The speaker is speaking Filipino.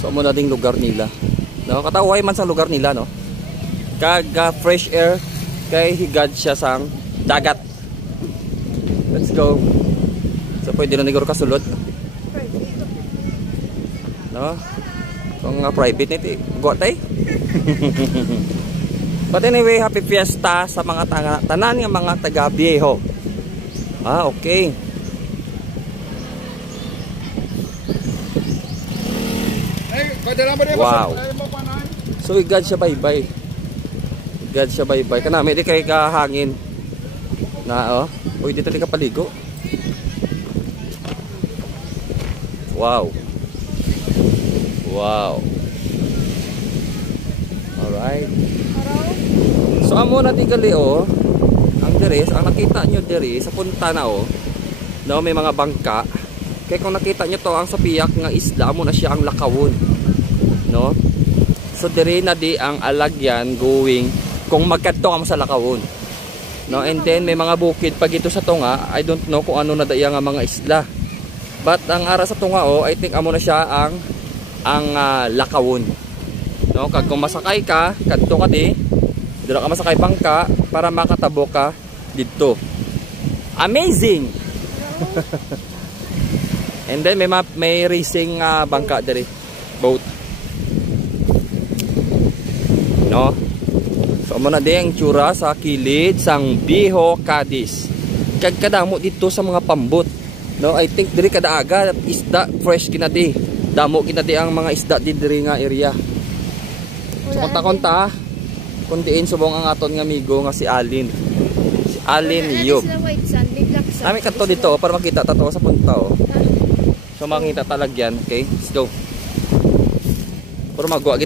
So mo na ding lugar nila. No, kataway man sa lugar nila, no. Kaga fresh air kay higad siya sang dagat. Let's go. So pwede na niguro kasulod. No. Kung nga private nito, go tay. But anyway, happy fiesta sa mga tanan nga mga taga Viejo. Ah, okay. Wow. So igad siya bye-bye. Igad siya bye-bye. Kanami di kay kahangin. Na oh, pwede dito ka paligo. Wow. Wow. Alright. So amo na tigali oh. Ang deres, ang nakita nyo diri sa punta na oh. No, may mga bangka. Kaya kung nakita nyo to, ang sapiyak nga isla mo na siya ang lakawon. No? So diri na di ang alagyan going kung magkadto ka mo sa lakawon. No, and then may mga bukid pag ito sa tunga, I don't know kung ano na daya nga mga isla. But ang ara sa tunga oh, I think amo na siya ang lakawon. No, kag kung masakay ka, kadto ka di, dira ka masakay bangka para makatabo ka dito. Amazing. And then may racing bangka diri, boat. No? So mo na di ang tsura sa kilid sang Viejo Cadiz. Kag kadamo dito sa mga pambot. No, I think diri kada aga isda fresh kinadi. Damo kinadi ang mga isda diri nga area. So konta-konta kun diin subong ang aton nga amigo nga si Alin. Si Alin Yob. Nami kadto dito para makita tato sa punta oh. So makita talagyan, okay? Let's go. Pero magwa gid